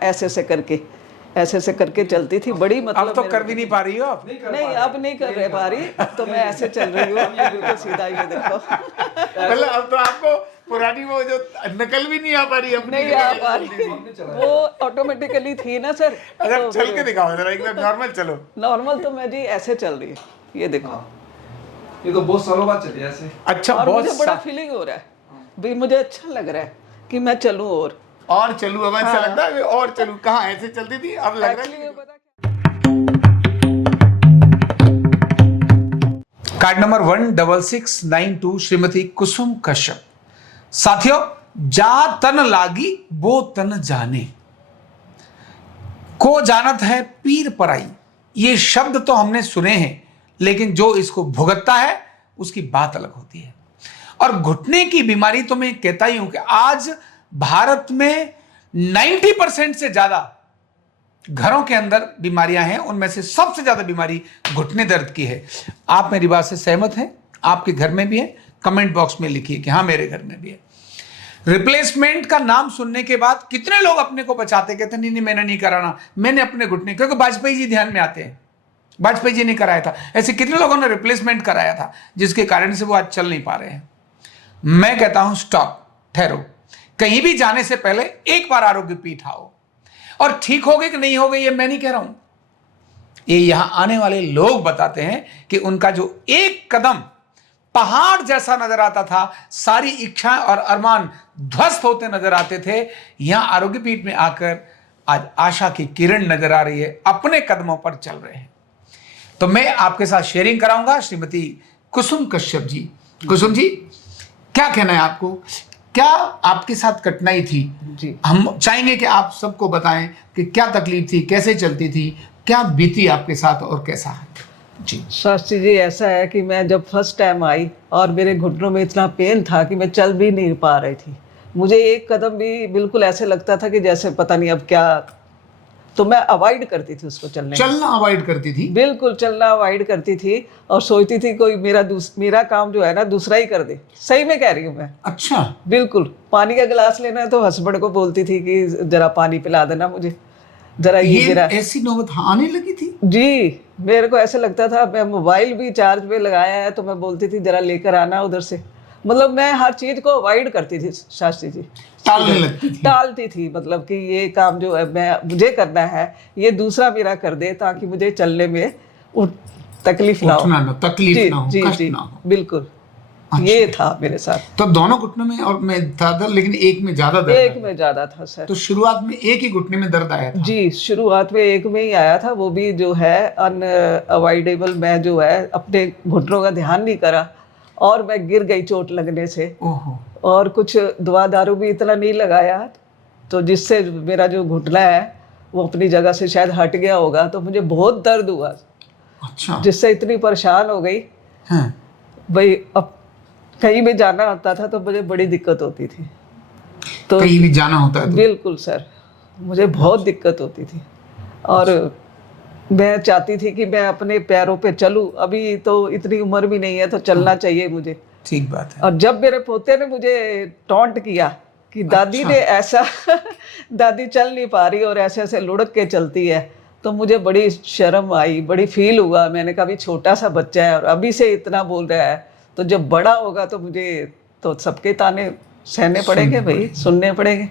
ऐसे से करके चलती थी, बड़ी मतलब अब तो कर भी नहीं पा रही हो आप? नहीं, अब नहीं कर पा रही, अब तो मैं ऐसे चल रही हूँ बिल्कुल सीधा, ये देखो। मतलब अब तो आपको पुरानी वो जो नकल भी नहीं आ पा रही अपनी? नहीं आ पा रही, वो ऑटोमेटिकली थी ना सर। अगर चल के दिखाओ जरा, एकदम नॉर्मल चलो। नॉर्मल तो मैं जी ऐसे चल रही हूँ, ये देखो। ये तो बहुत सालों बाद चली ऐसे। अच्छा, और बहुत मुझे बड़ा फीलिंग हो रहा है भी, मुझे अच्छा लग रहा है कि मैं चलूँ और चलूं। अब ऐसा लगता है और चलूं। कहाँ ऐसे चलती थी, अब लग रहा है। कार्ड नंबर 16692 श्रीमती कुसुम कश्यप। साथियों, जा तन लागी वो तन जाने, को जानत है पीर पराई, ये शब्द तो हमने सुने हैं, लेकिन जो इसको भुगतता है उसकी बात अलग होती है। और घुटने की बीमारी तो मैं कहता ही हूं कि आज भारत में 90% से ज्यादा घरों के अंदर बीमारियां हैं, उनमें से सबसे ज्यादा बीमारी घुटने दर्द की है। आप मेरी बात से सहमत हैं? आपके घर में भी है? कमेंट बॉक्स में लिखिए कि हाँ, मेरे घर में भी है। रिप्लेसमेंट का नाम सुनने के बाद कितने लोग अपने को बचाते, कहते नहीं नहीं मैंने नहीं कराना, मैंने अपने घुटने, क्योंकि वाजपेयी जी ध्यान में आते हैं, वाजपेयी जी ने कराया था। ऐसे कितने लोगों ने रिप्लेसमेंट कराया था जिसके कारण से वो आज चल नहीं पा रहे हैं। मैं कहता हूं स्टॉप, ठहरो, कहीं भी जाने से पहले एक बार आरोग्य पीठ आओ। और ठीक हो गए कि नहीं हो गए ये मैं नहीं कह रहा हूं, ये यहां आने वाले लोग बताते हैं कि उनका जो एक कदम पहाड़ जैसा नजर आता था, सारी इच्छाएं और अरमान ध्वस्त होते नजर आते थे, यहां आरोग्य पीठ में आकर आज आशा की किरण नजर आ रही है, अपने कदमों पर चल रहे हैं। तो मैं आपके साथ शेयरिंग कराऊंगा श्रीमती कुसुम कश्यप जी। कुसुम जी, क्या कहना है आपको? क्या आपके साथ कठिनाई थी जी? हम चाहेंगे कि आप सबको बताएं कि क्या तकलीफ थी, कैसे चलती थी, क्या बीती आपके साथ और कैसा है जी? शास्त्री जी, ऐसा है कि मैं जब फर्स्ट टाइम आई और मेरे घुटनों में इतना पेन था कि मैं चल भी नहीं पा रही थी, मुझे एक कदम भी बिल्कुल ऐसे लगता था कि जैसे पता नहीं अब क्या, तो मैं अवॉइड करती थी उसको, चलना अवॉइड करती थी? बिल्कुल चलना अवॉइड करती थी और सोचती थी कोई मेरा काम जो है ना दूसरा ही कर दे। सही में कह रही हूँ मैं। अच्छा, बिल्कुल। पानी का गिलास लेना है तो हस्बैंड को बोलती थी कि जरा पानी पिला देना मुझे, जरा ये मेरा। ऐसी नौबत आने लगी थी? जी, मेरे को ऐसे लगता था, मैं मोबाइल भी चार्ज पे लगाया है तो मैं बोलती थी जरा लेकर आना उधर से। मतलब मैं हर चीज को अवॉइड करती थी शास्त्री जी, टालने लगती थी? टालती थी, मतलब कि ये काम जो है मुझे करना है, ये दूसरा मेरा कर दे ताकि मुझे चलने में तकलीफ ना हो, तकलीफ ना हो, कष्ट ना हो। बिल्कुल। अच्छा। ये था मेरे साथ। तो दोनों घुटनों में और में था, लेकिन एक में ज्यादा दर्द? एक में ज्यादा था सर। तो शुरुआत में एक ही घुटने में दर्द आया था? जी, शुरुआत में एक में ही आया था, वो भी जो है अनअवॉइडेबल। मैं जो है अपने घुटनों का ध्यान नहीं करा और मैं गिर गई चोट लगने से। ओहो। और कुछ दवा दारू भी इतना नहीं लगाया, तो जिससे मेरा जो घुटना है वो अपनी जगह से शायद हट गया होगा, तो मुझे बहुत दर्द हुआ। अच्छा। जिससे इतनी परेशान हो गई। हाँ। भाई अब कहीं भी जाना होता था तो मुझे बड़ी दिक्कत होती थी। तो कहीं भी जाना होता है तो? बिल्कुल सर, मुझे बहुत दिक्कत होती थी और मैं चाहती थी कि मैं अपने पैरों पे चलूं। अभी तो इतनी उम्र भी नहीं है तो चलना चाहिए मुझे। ठीक बात है। और जब मेरे पोते ने मुझे टॉन्ट किया कि दादी ने ऐसा दादी चल नहीं पा रही और ऐसे ऐसे लुढ़क के चलती है, तो मुझे बड़ी शर्म आई, बड़ी फील हुआ। मैंने कहा भी छोटा सा बच्चा है और अभी से इतना बोल रहा है, तो जब बड़ा होगा तो मुझे तो सबके ताने सहने पड़ेंगे भाई, सुनने पड़ेंगे।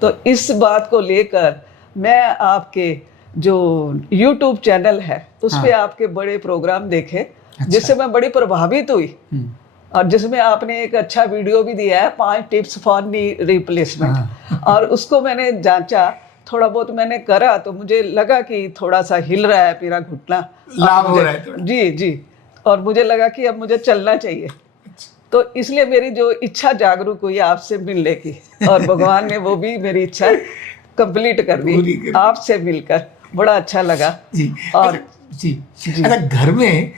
तो इस बात को लेकर मैं आपके जो YouTube चैनल है उस पे आपके बड़े प्रोग्राम देखे, जिससे मैं बड़ी प्रभावित हुई। और जिसमें आपने एक अच्छा वीडियो भी दिया है, 5 टिप्स फॉर नी रिप्लेसमेंट, और उसको मैंने जांचा, थोड़ा बहुत मैंने करा, तो मुझे लगा कि थोड़ा सा हिल रहा है मेरा घुटना, लाभ हो रहा है। जी जी। और मुझे लगा कि अब मुझे चलना चाहिए, तो इसलिए मेरी जो इच्छा जागरूक हुई आपसे मिलने की, और भगवान ने वो भी मेरी इच्छा कंप्लीट कर दी आपसे मिलकर। बड़ा अच्छा लगा जी। और जी। अच्छा, घर में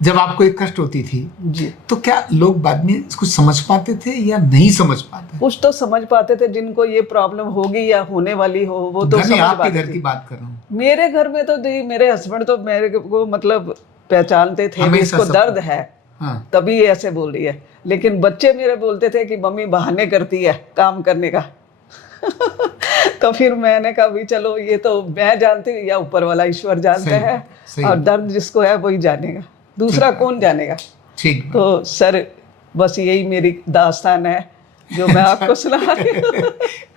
जब आपको एक कष्ट होती थी जी, तो क्या लोग बाद में कुछ समझ पाते थे या नहीं समझ पाते? कुछ तो समझ पाते थे, जिनको ये प्रॉब्लम होगी या होने वाली हो वो तो समझ आपके पाते घर थे। की बात कर रहा हूँ। मेरे घर में तो मेरे हस्बैंड तो मेरे को मतलब पहचानते थे कि इसको दर्द है, तभी ये ऐसे बोल रही है। लेकिन बच्चे मेरे बोलते थे कि मम्मी बहाने करती है काम करने का। तो फिर मैंने कहा भी चलो ये तो मैं जानती हूँ या ऊपर वाला ईश्वर जानता सही, है, सही। और दर्द जिसको है वही जानेगा, दूसरा कौन जानेगा। ठीक। तो सर बस यही मेरी दास्तान है जो मैं आपको सुना रही हूँ।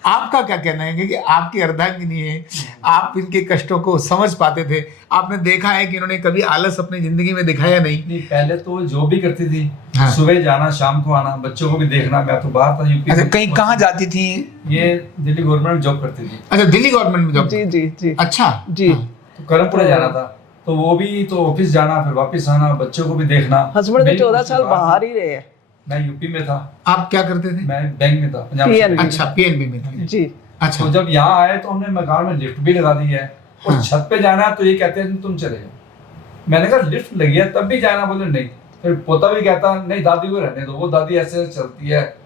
आपका क्या कहना है, क्योंकि आपकी अर्धांगिनी है, आप इनके कष्टों को समझ पाते थे, आपने देखा है कि इन्होंने कभी आलस अपनी जिंदगी में दिखाया नहीं। नहीं, पहले तो जॉब भी करती थी। हाँ। सुबह जाना, शाम को आना, बच्चों को भी देखना। मैं तो बाहर था, यूपी अच्छा, में। कहीं कहाँ जाती थी? ये दिल्ली गवर्नमेंट में जॉब करती थी। अच्छा, दिल्ली गवर्नमेंट में जॉब। जी जी जी अच्छा जी। हाँ। तो करमपुरा जाना था, तो वो भी तो ऑफिस जाना, फिर वापस आना, बच्चों को भी देखना। हस्बैंड तो मेरी 14 साल बात- बाहर ही रहे हैं। मैं यूपी में था, आप क्या करते थे? मैं बैंक में था, पंजाब PNB। National bank. अच्छा, पीएनबी में थे। जी। अच्छा, तो जब यहाँ आए तो हमने मकान में लिफ्ट भी लगा दी है, और हाँ। छत पे जाना है तो ये कहते हैं तुम चले जाओ। मैंने कहा लिफ्ट लगी है तब भी जाना, बोले नहीं। फिर पोता भी कहता नहीं दादी को रहने दो, वो दादी ऐसे चलती है।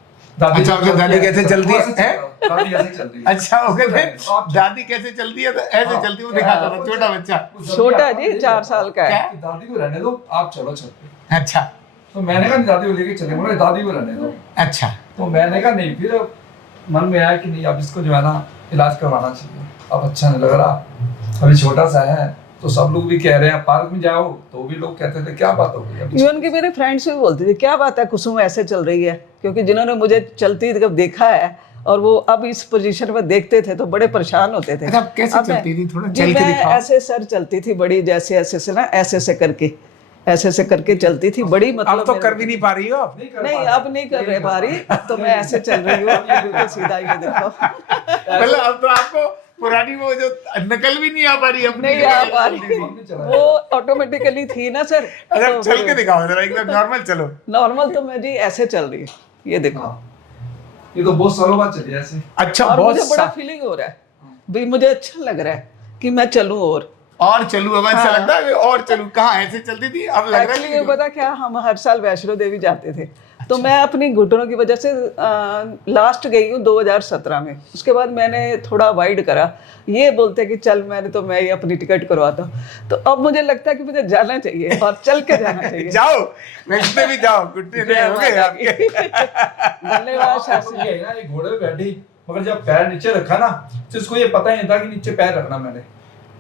अच्छा, उनकी दादी कैसे चलती है? दादी ऐसे चलती है। अच्छा, वो कहते हैं आप- दादी कैसे चलती है, तो ऐसे हाँ। चलती है, वो दिखाता था छोटा बच्चा। छोटा जी, 4 साल का है। क्या? कि दादी को रहने दो, आप चलो छत पे। अच्छा तो मैंने कहा दादी को लेके चले, बोले दादी को रहने दो। अच्छा। तो मैंने कहा नहीं, फिर मन में आया कि नहीं अब इसको जो है ना इलाज करवाना चाहिए, अब अच्छा नहीं लग रहा, अभी छोटा सा है। तो सब लोग भी कह रहे हैं पार्क में जाओ, तो भी लोग कहते थे क्या बात हो गई अभी। इवन कि मेरे फ्रेंड्स भी बोलते थे क्या बात है कुसुम ऐसे चल रही है, क्योंकि जिन्होंने मुझे चलती जब देखा है और वो अब इस पोजीशन में देखते थे तो बड़े परेशान होते थे। अच्छा, आप कैसे अब मैं- चलती थी? थोड़ा जी, चल के मैं दिखाओ। ऐसे सर चलती थी बड़ी, जैसे ऐसे से ना ऐसे से करके चलती थी बड़ी, मतलब अब तो मेरे- कर भी नहीं पा रही हो आप। नहीं कर नहीं पा रहे। अब नहीं कर रहे बारी, अब तो मैं ऐसे चल रही हूँ, ये बिल्कुल सीधा, ये देखो। मतलब अब तो आपको पुरानी वो जो नकल भी नहीं आ पा रही अपनी। नहीं आ पा रही, हमने चलाया। वो ऑटोमेटिकली थी ना सर। अच्छा, तो चल के दिखाओ जरा, एकदम नॉर्मल चलो। नॉर्मल तो मैं जी ऐसे चल रही हूँ, ये देखो। ये तो बहुत सालों बाद चली ऐसे। अच्छा, और बहुत मुझे बड़ा सा- फीलिंग हो रहा है भाई, मुझे अच्छा लग रहा है कि मैं चलूं और चलू, अब अच्छा हाँ। लगता है और चलू। कहाँ ऐसे चलती थी, अब लग रहा एक्चुअली है कि- पता क्या, हम हर साल वैष्णो देवी जाते थे। तो मैं अपनी घुटनों की वजह से लास्ट गई हूँ 2017 में, उसके बाद मैंने थोड़ा अवॉइड करा। ये बोलते कि चल, मैं ही अपनी टिकट करवाता हूँ। तो अब मुझे लगता है कि मुझे जाना चाहिए और चल के जाना चाहिए। जाओ, वैष्णो भी जाओ, घुटने नहीं हो गए आपके। धन्यवाद शास्त्री जी। ये ना, ये घोड़े पे बैठी, मगर जब पैर नीचे रखा ना, तो इसको ये पता ही नहीं था कि नीचे पैर रखना मैंने,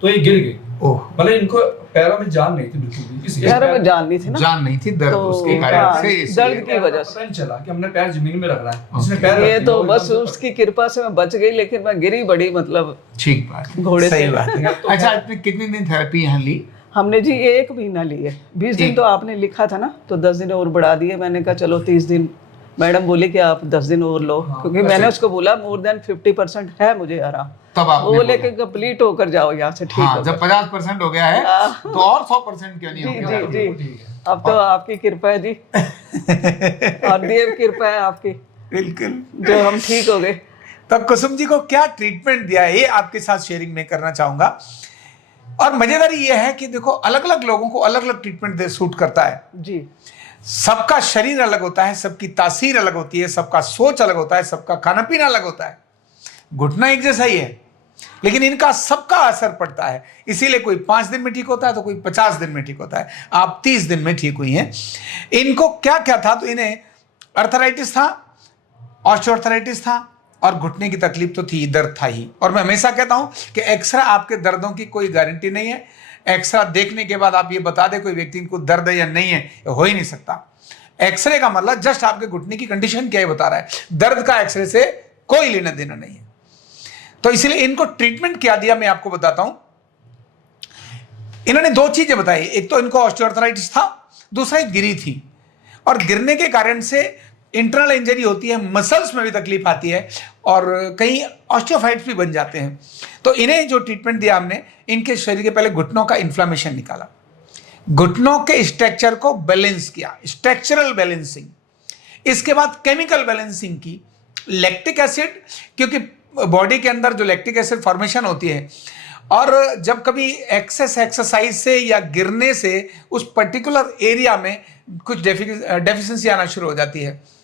तो ये गिर गई। ओह, भले इनको पैरों में जान नहीं थी बिल्कुल भी, इस यार मैं जान नहीं थी ना, जान नहीं थी, दर्द तो उसके कारण हाँ, से इसलिए। दर्द की वजह से। पता नहीं चला कि हमने पैर जमीन में रखना है। इसने पैर ये रख तो दिया, बस उसकी कृपा से मैं बच गई, लेकिन मैं गिरी बड़ी, मतलब ठीक बात है, घोड़े सही से। बात है। अच्छा, आपने कितने दिन थेरेपी यहाँ ली? हमने जी 1 महीना लिए। 20 दिन तो आपने लिखा था ना, तो 10 दिन और बढ़ा दिए। मैंने कहा चलो 30 दिन, मैडम बोली कि आप 10 दिन और लो, क्योंकि मैंने उसको बोला मोर देन 50% है मुझे आराम। तब आपने वो बोला। लेके कंप्लीट होकर जाओ यहाँ से, ठीक हाँ, हो जब 50% हो गया है तो और 100% क्यों नहीं हो जी गया? जी जी। अब तो आपकी कृपा है जी, और देव कृपा है आपकी, बिल्कुल। जो हम ठीक हो गए। तो कुसुम जी को क्या ट्रीटमेंट दिया है, ये आपके साथ शेयरिंग में करना चाहूंगा। और मजेदारी ये है कि देखो, अलग अलग लोगों को अलग अलग ट्रीटमेंट सूट करता है। जी सबका शरीर अलग होता है, सबकी तासीर अलग होती है, सबका सोच अलग होता है, सबका खाना पीना अलग होता है। घुटना एक जैसा ही है, लेकिन इनका सबका असर पड़ता है। इसीलिए कोई 5 दिन में ठीक होता है तो कोई 50 दिन में ठीक होता है। आप 30 दिन में ठीक हुई हैं। इनको क्या क्या था, तो इन्हें अर्थराइटिस था, ऑस्टियोआर्थराइटिस था, और घुटने की तकलीफ तो थी, दर्द था ही। और मैं हमेशा कहता हूं कि एक्सरा आपके दर्दों की कोई गारंटी नहीं है। एक्सरा देखने के बाद आप ये बता दें कोई व्यक्ति को दर्द है या नहीं है, ये हो ही नहीं सकता। एक्सरे का मतलब जस्ट आपके घुटने की कंडीशन क्या है बता रहा है, दर्द का एक्सरे से कोई लेना देना नहीं है। तो इसलिए इनको ट्रीटमेंट क्या दिया मैं आपको बताता हूं। इन्होंने 2 चीजें बताई, एक तो इनको ऑस्टियोआर्थराइटिस था, दूसरा एक गिरी थी, और गिरने के कारण से इंटरनल इंजरी होती है, मसल्स में भी तकलीफ आती है, और कहीं ऑस्टियोफाइट्स भी बन जाते हैं। तो इन्हें जो ट्रीटमेंट दिया हमने, इनके शरीर के पहले घुटनों का इन्फ्लामेशन निकाला, घुटनों के स्ट्रक्चर को बैलेंस किया, स्ट्रक्चरल बैलेंसिंग। इसके बाद केमिकल बैलेंसिंग की, लैक्टिक एसिड, क्योंकि बॉडी के अंदर जो लैक्टिक एसिड फॉर्मेशन होती है, और जब कभी एक्सेस एक्सरसाइज से या गिरने से उस पर्टिकुलर एरिया में कुछ डेफिशिएंसी आना शुरू हो जाती है,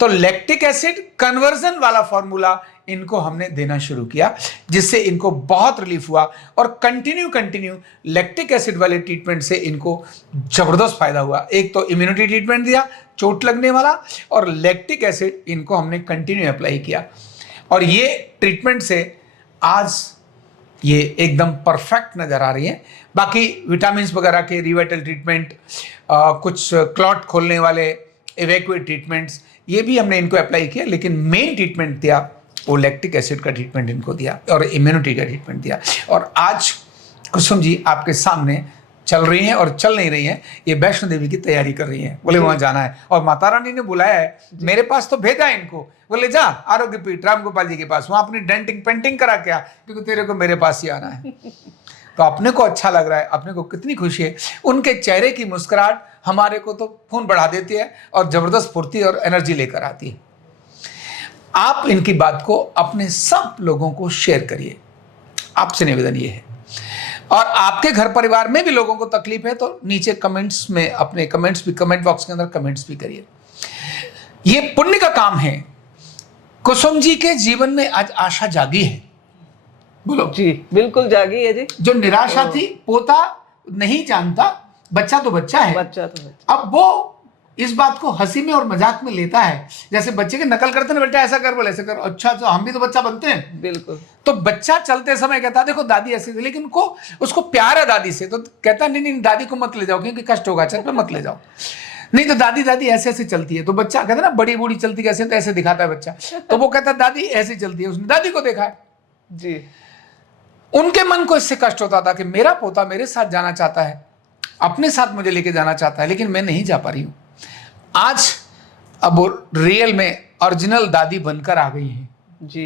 तो लैक्टिक एसिड कन्वर्जन वाला फॉर्मूला इनको हमने देना शुरू किया, जिससे इनको बहुत रिलीफ हुआ। और कंटिन्यू लैक्टिक एसिड वाले ट्रीटमेंट से इनको जबरदस्त फायदा हुआ। एक तो इम्यूनिटी ट्रीटमेंट दिया चोट लगने वाला, और लैक्टिक एसिड इनको हमने कंटिन्यू अप्लाई किया। और ये ट्रीटमेंट से आज ये एकदम परफेक्ट नज़र आ रही है। बाकी विटामिन्स वगैरह के रिवाइटल ट्रीटमेंट, कुछ क्लॉट खोलने वाले इवैक्यूएट ट्रीटमेंट्स, ये भी हमने इनको अप्लाई किया, लेकिन मेन ट्रीटमेंट दिया वो लैक्टिक एसिड का ट्रीटमेंट इनको दिया और इम्यूनिटी का ट्रीटमेंट दिया। और आज कुसुम जी आपके सामने चल रही हैं और चल नहीं रही हैं, ये वैष्णो देवी की तैयारी कर रही हैं, बोले वहाँ जाना है और माता रानी ने बुलाया है, मेरे पास तो भेजा है इनको, बोले जा आरोग्य पीठ राम गोपाल जी के पास, वहाँ अपनी डेंटिंग पेंटिंग करा क्या, क्योंकि तेरे को मेरे पास ही आना है। तो अपने को अच्छा लग रहा है, अपने को कितनी खुशी है। उनके चेहरे की मुस्कुराहट हमारे को तो खून बढ़ा देती है और जबरदस्त फुर्ती और एनर्जी लेकर आती है। आप इनकी बात को अपने सब लोगों को शेयर करिए, आपसे निवेदन ये है। और आपके घर परिवार में भी लोगों को तकलीफ है तो नीचे कमेंट्स में अपने कमेंट्स भी, कमेंट बॉक्स के अंदर कमेंट्स भी करिए। ये पुण्य का काम है। कुसुम जी के जीवन में आज आशा जागी है, बोलो जी बिल्कुल जागी है जी। जो निराशा थी, पोता नहीं जानता, बच्चा तो बच्चा है, बच्चा तो बच्चा। अब वो इस बात को हंसी में और मजाक में लेता है, जैसे बच्चे की नकल करते ना, बेटा ऐसा कर बोले ऐसा कर, अच्छा तो हम भी तो बच्चा बनते हैं। बिल्कुल। तो बच्चा चलते समय कहता देखो दादी ऐसी थी, लेकिन उसको प्यार है दादी से, तो कहता नहीं नहीं दादी को मत ले जाओ क्योंकि कष्ट होगा, छत पे मत ले जाओ, नहीं तो दादी दादी ऐसे ऐसे चलती है। तो बच्चा कहता ना बड़ी बूढ़ी चलती कैसे, तो ऐसे दिखाता है बच्चा, तो वो कहता दादी ऐसे चलती है, उसने दादी को देखा है जी। उनके मन को इससे कष्ट होता था कि मेरा पोता मेरे साथ जाना चाहता है, अपने साथ मुझे लेके जाना चाहता है, लेकिन मैं नहीं जा पा रही हूँ। आज अब वो रियल में ओरिजिनल दादी बनकर आ गई हैं जी,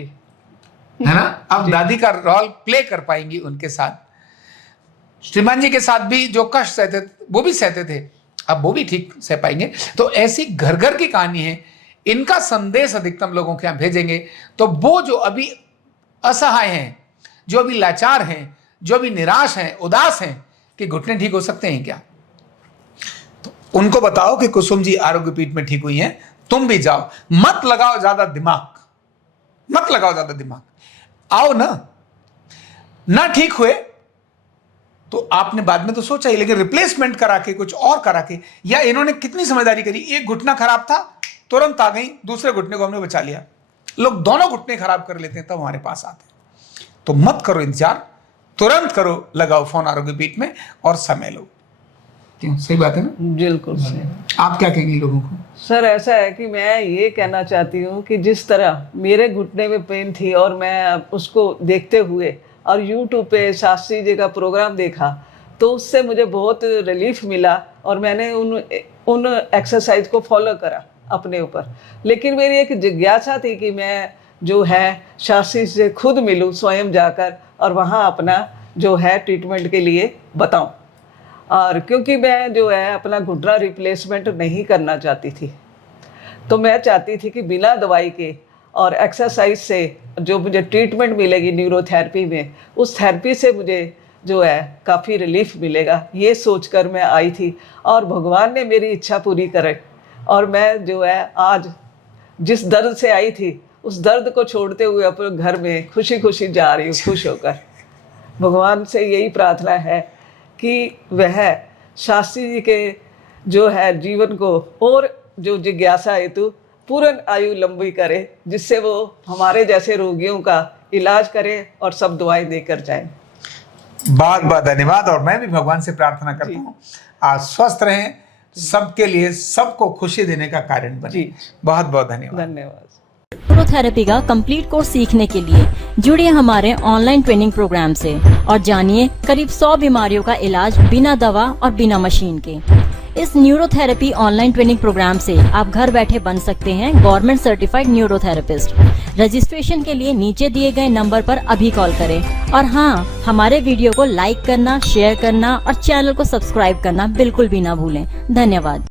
है ना। अब दादी का रोल प्ले कर पाएंगी उनके साथ। श्रीमान जी के साथ भी जो कष्ट सहते वो भी सहते थे, अब वो भी ठीक सह पाएंगे। तो ऐसी घर घर की कहानी है, इनका संदेश अधिकतम लोगों के यहाँ भेजेंगे तो वो जो अभी असहाय हैं, जो अभी लाचार हैं, जो अभी निराश हैं, उदास हैं कि घुटने ठीक हो सकते हैं क्या, तो उनको बताओ कि कुसुम जी आरोग्य पीठ में ठीक हुई हैं, तुम भी जाओ, मत लगाओ ज्यादा दिमाग, मत लगाओ ज्यादा दिमाग, आओ ना ठीक हुए तो आपने बाद में तो सोचा ही, लेकिन रिप्लेसमेंट करा के कुछ और करा के, या इन्होंने कितनी समझदारी करी, एक घुटना खराब था तुरंत आ गई, दूसरे घुटने को हमने बचा लिया। लोग दोनों घुटने खराब कर लेते हैं तब हमारे पास आते हैं। तो मत करो इंतजार, तुरंत करो, लगाओ फोन आरोग्य पीठ में और समय लो। क्यों, सही बात है ना? बिल्कुल सही। आप क्या कहेंगे लोगों को? सर ऐसा है कि मैं ये कहना चाहती हूँ कि जिस तरह मेरे घुटने में पेन थी और मैं उसको देखते हुए और यूट्यूब पे शास्त्री जी का प्रोग्राम देखा तो उससे मुझे बहुत रिलीफ मिला और मैंने उन एक्सरसाइज को फॉलो करा अपने ऊपर। लेकिन मेरी एक जिज्ञासा थी कि मैं जो है शास्त्री से खुद मिलूं स्वयं जाकर और वहाँ अपना जो है ट्रीटमेंट के लिए बताऊं। और क्योंकि मैं जो है अपना घुटना रिप्लेसमेंट नहीं करना चाहती थी, तो मैं चाहती थी कि बिना दवाई के और एक्सरसाइज से जो मुझे ट्रीटमेंट मिलेगी न्यूरोथेरेपी में, उस थेरेपी से मुझे जो है काफ़ी रिलीफ मिलेगा, ये सोचकर मैं आई थी। और भगवान ने मेरी इच्छा पूरी करे और मैं जो है आज जिस दर्द से आई थी उस दर्द को छोड़ते हुए अपने घर में खुशी खुशी जा रही हूँ, खुश होकर। भगवान से यही प्रार्थना है कि वह शास्त्री जी के जो है जीवन को और जो जिज्ञासा हेतु पूर्ण आयु लंबी करे, जिससे वो हमारे जैसे रोगियों का इलाज करे और सब दुआएं देकर जाएं। बहुत बहुत धन्यवाद। और मैं भी भगवान से प्रार्थना करता हूँ आप स्वस्थ रहें, सबके लिए सबको खुशी देने का कारण बने। बहुत बहुत धन्यवाद। धन्यवाद। न्यूरोथेरेपी का कंप्लीट कोर्स सीखने के लिए जुड़िए हमारे ऑनलाइन ट्रेनिंग प्रोग्राम से और जानिए करीब 100 बीमारियों का इलाज बिना दवा और बिना मशीन के। इस न्यूरोथेरेपी ऑनलाइन ट्रेनिंग प्रोग्राम से आप घर बैठे बन सकते हैं गवर्नमेंट सर्टिफाइड न्यूरोथेरेपिस्ट। रजिस्ट्रेशन के लिए नीचे दिए गए नंबर पर अभी कॉल करें। और हाँ, हमारे वीडियो को लाइक करना, शेयर करना और चैनल को सब्सक्राइब करना बिल्कुल भी ना भूलें। धन्यवाद।